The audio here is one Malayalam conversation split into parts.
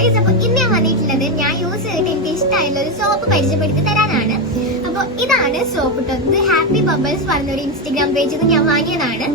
ഗായ്സ്, അപ്പൊ ഇന്ന് ഞാൻ വന്നിട്ടുള്ളത് ഞാൻ യൂസ് ചെയ്തിട്ട് എനിക്ക് ഇഷ്ടമായുള്ള ഒരു സോപ്പ് പരിചയപ്പെടുത്തി തരാനാണ്. അപ്പൊ ഇതാണ് സോപ്പ് കേട്ടോ. ഇത് ഹാപ്പി ബബിൾസ് പറഞ്ഞൊരു ഇൻസ്റ്റഗ്രാം പേജിൽ ഞാൻ വാങ്ങിയതാണ്.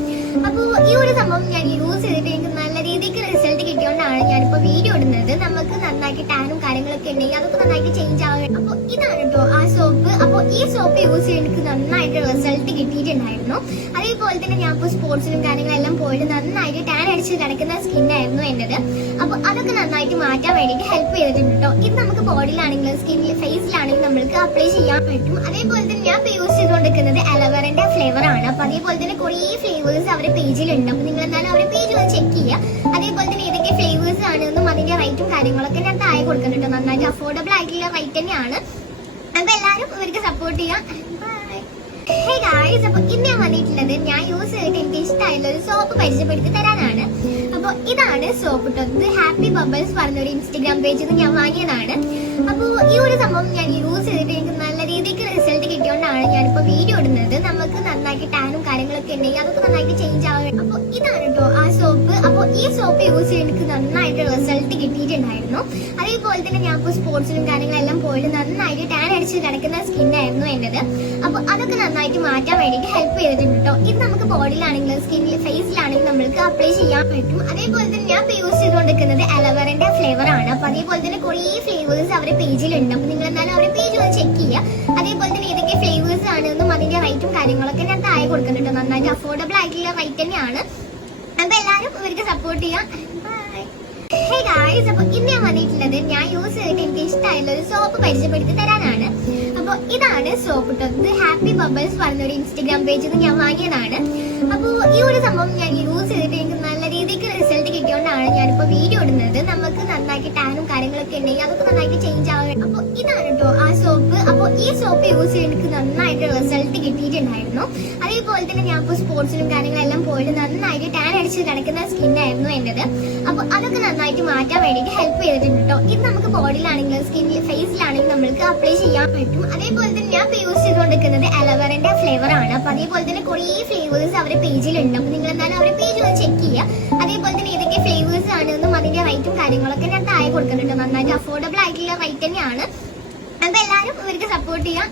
അപ്പൊ ഈ ഒരു സംഭവം ഞാൻ യൂസ് ചെയ്തിട്ട് എനിക്ക് നല്ല രീതിക്ക് റിസൾട്ട് കിട്ടിയോണ്ടാണ് ഞാനിപ്പോ വീഡിയോ ഇടുന്നത്. നമുക്ക് നന്നായിട്ട് ടാനും കാര്യങ്ങളൊക്കെ ഉണ്ടെങ്കിൽ അതൊക്കെ നന്നായിട്ട് ചേഞ്ച് ആവുക. അപ്പൊ ഇതാണ് കേട്ടോ ആ സോപ്പ്. അപ്പൊ ഈ സോപ്പ് യൂസ് ചെയ്ത് എനിക്ക് നന്നായിട്ട് റിസൾട്ട് കിട്ടിയിട്ടുണ്ടായിരുന്നു. അതേപോലെ തന്നെ ഞാൻ ഇപ്പോൾ സ്പോർട്സിലും കാര്യങ്ങളെല്ലാം പോയിട്ട് നന്നായിട്ട് ടാൻ അടിച്ച് കിടക്കുന്ന സ്കിന്നായിരുന്നു എന്റേത്. അപ്പൊ അതൊക്കെ നന്നായിട്ട് മാറ്റാൻ വേണ്ടിയിട്ട് ഹെൽപ്പ് ചെയ്തിട്ടുണ്ട് കേട്ടോ. ഇത് നമുക്ക് ബോഡിയിലാണെങ്കിലും സ്കിന്നിൽ ഫേസിലാണെങ്കിലും നമ്മൾക്ക് അപ്ലൈ ചെയ്യാൻ പറ്റും. അതേപോലെ തന്നെ ഞാൻ യൂസ് ചെയ്തുകൊണ്ടിരിക്കുന്നത് അലോവേറന്റെ ഫ്ലേവർ ആണ്. അപ്പൊ അതേപോലെ തന്നെ കുറേ ഫ്ലേവേഴ്സ് അവരുടെ പേജിലുണ്ട്. അപ്പൊ നിങ്ങൾ എന്തായാലും അവരുടെ പേജ് ഒന്ന് ചെക്ക് ചെയ്യുക. അതേപോലെ തന്നെ ഏതൊക്കെ ഫ്ലേവേഴ്സ് ആണെന്നും അതിന്റെ റേറ്റും കാര്യങ്ങളൊക്കെ ഞാൻ താഴെ കൊടുക്കുന്നുണ്ട്. നന്നായിട്ട് അഫോർഡബിൾ ആയിട്ടുള്ള റേറ്റ് തന്നെയാണ്. അപ്പൊ എല്ലാവരും ഇവർക്ക് സപ്പോർട്ട് ചെയ്യാം. ഹേ ഗായ്സ്, അപ്പൊ ഇന്ന് ഞാൻ വന്നിട്ടുള്ളത് ഞാൻ യൂസ് ചെയ്തിട്ട് എനിക്ക് ഇഷ്ടമായുള്ള ഒരു സോപ്പ് പരിചയപ്പെടുത്തി തരാനാണ്. അപ്പൊ ഇതാണ് സോപ്പ് കേട്ടോ. ഇത് ഹാപ്പി ബബിൾസ് പറഞ്ഞൊരു ഇൻസ്റ്റഗ്രാം പേജിൽ ഞാൻ വാങ്ങിയതാണ്. അപ്പൊ ഈ ഒരു സംഭവം ഞാൻ യൂസ് ചെയ്തിട്ട് എനിക്ക് നല്ല രീതിക്ക് റിസൾട്ട് കിട്ടിയോണ്ടാണ് ഞാനിപ്പോ വീഡിയോ ഇടുന്നത്. നമുക്ക് നന്നായിട്ട് ടാനും കാര്യങ്ങളൊക്കെ ഉണ്ടെങ്കിൽ അതൊക്കെ നന്നായിട്ട് ചേഞ്ച് ആവുക. അപ്പൊ ഇതാണ് കേട്ടോ ആ സോപ്പ്. അപ്പൊ ഈ സോപ്പ് യൂസ് ചെയ്ത് എനിക്ക് നന്നായിട്ട് റിസൾട്ട് കിട്ടിയിട്ടുണ്ടായിരുന്നു. അതേപോലെ തന്നെ ഞാൻ ഇപ്പോൾ സ്പോർട്സിലും കാര്യങ്ങളെല്ലാം പോയിട്ട് നന്നായിട്ട് ടാൻ അടിച്ച് കിടക്കുന്ന സ്കിന്നായിരുന്നു എന്റേത്. അപ്പൊ അതൊക്കെ നന്നായിട്ട് മാറ്റാൻ വേണ്ടിയിട്ട് ഹെൽപ്പ് ചെയ്തിട്ടുണ്ട് കേട്ടോ. ഇത് നമുക്ക് ബോഡിയിലാണെങ്കിലും സ്കിന്നിൽ ഫേസിലാണെങ്കിലും നമ്മൾക്ക് അപ്ലൈ ചെയ്യാൻ പറ്റും. അതേപോലെ തന്നെ ഞാൻ യൂസ് ചെയ്തുകൊണ്ടിരിക്കുന്നത് അലോവേറന്റെ ഫ്ലേവർ ആണ്. അപ്പൊ അതേപോലെ തന്നെ കുറേ ഫ്ലേവേഴ്സ് അവരുടെ പേജിലുണ്ട്. അപ്പൊ നിങ്ങൾ എന്തായാലും അവരുടെ പേജ് ഒന്ന് ചെക്ക് ചെയ്യുക. അതേപോലെ തന്നെ ഏതൊക്കെ ഫ്ലേവേഴ്സ് ആണെന്നും അതിന്റെ റേറ്റും കാര്യങ്ങളൊക്കെ ഞാൻ താഴെ കൊടുക്കുന്നുണ്ട്. നന്നായിട്ട് അഫോർഡബിൾ ആയിട്ടുള്ള റേറ്റ് തന്നെയാണ്. അപ്പൊ എല്ലാവരും ഇവർക്ക് സപ്പോർട്ട് ചെയ്യാം. ഹേ ഗായ്സ്, അപ്പൊ ഇന്ന് ഞാൻ വന്നിട്ടുള്ളത് ഞാൻ യൂസ് ചെയ്തിട്ട് എനിക്ക് ഇഷ്ടമായുള്ള ഒരു സോപ്പ് പരിചയപ്പെടുത്തി തരാനാണ്. അപ്പൊ ഇതാണ് സോപ്പ് കേട്ടോ. ഇത് ഹാപ്പി ബബിൾസ് പറഞ്ഞൊരു ഇൻസ്റ്റഗ്രാം പേജിൽ ഞാൻ വാങ്ങിയതാണ്. അപ്പൊ ഈ ഒരു സംഭവം ഞാൻ യൂസ് ചെയ്തിട്ട് എനിക്ക് നല്ല രീതിക്ക് റിസൾട്ട് കിട്ടിയോണ്ടാണ് ഞാനിപ്പോ വീഡിയോ ഇടുന്നത്. നമുക്ക് നന്നായിട്ട് ടാനും കാര്യങ്ങളൊക്കെ ഉണ്ടെങ്കിൽ അതൊക്കെ നന്നായിട്ട് ചേഞ്ച് ആവുക. അപ്പൊ ഇതാണ് കേട്ടോ ആ സോപ്പ്. അപ്പൊ ഈ സോപ്പ് യൂസ് ചെയ്ത് എനിക്ക് നന്നായിട്ട് റിസൾട്ട് കിട്ടിയിട്ടുണ്ടായിരുന്നു. അതേപോലെ തന്നെ ഞാൻ ഇപ്പോൾ സ്പോർട്സിലും കാര്യങ്ങളെല്ലാം പോയിട്ട് നന്നായിട്ട് ടാൻ അടിച്ച് കിടക്കുന്ന സ്കിന്നായിരുന്നു എന്റേത്. അപ്പൊ അതൊക്കെ നന്നായിട്ട് മാറ്റാൻ വേണ്ടിയിട്ട് ഹെൽപ്പ് ചെയ്തിട്ടുണ്ട് കേട്ടോ. ഇത് നമുക്ക് ബോഡിയിലാണെങ്കിലും സ്കിന്നിൽ ഫേസിലാണെങ്കിലും നമ്മൾക്ക് അപ്ലൈ ചെയ്യാൻ പറ്റും. അതേപോലെ തന്നെ ഞാൻ യൂസ് ചെയ്തുകൊണ്ടിരിക്കുന്നത് അലോവേറന്റെ ഫ്ലേവർ ആണ്. അപ്പൊ അതേപോലെ തന്നെ കുറേ ഫ്ലേവേഴ്സ് അവരുടെ പേജിലുണ്ട്. അപ്പൊ നിങ്ങൾ എന്തായാലും അവരുടെ പേജ് ഒന്ന് ചെക്ക് ചെയ്യുക. അതേപോലെ തന്നെ ഏതൊക്കെ ഫ്ലേവേഴ്സ് ആണെന്നും അതിന്റെ റേറ്റും കാര്യങ്ങളൊക്കെ ഞാൻ താഴെ കൊടുക്കുന്നുണ്ട്. നന്നായിട്ട് അഫോർഡബിൾ ആയിട്ടുള്ള റേറ്റ് തന്നെയാണ്. അപ്പൊ എല്ലാവരും ഇവർക്ക് സപ്പോർട്ട് ചെയ്യാം.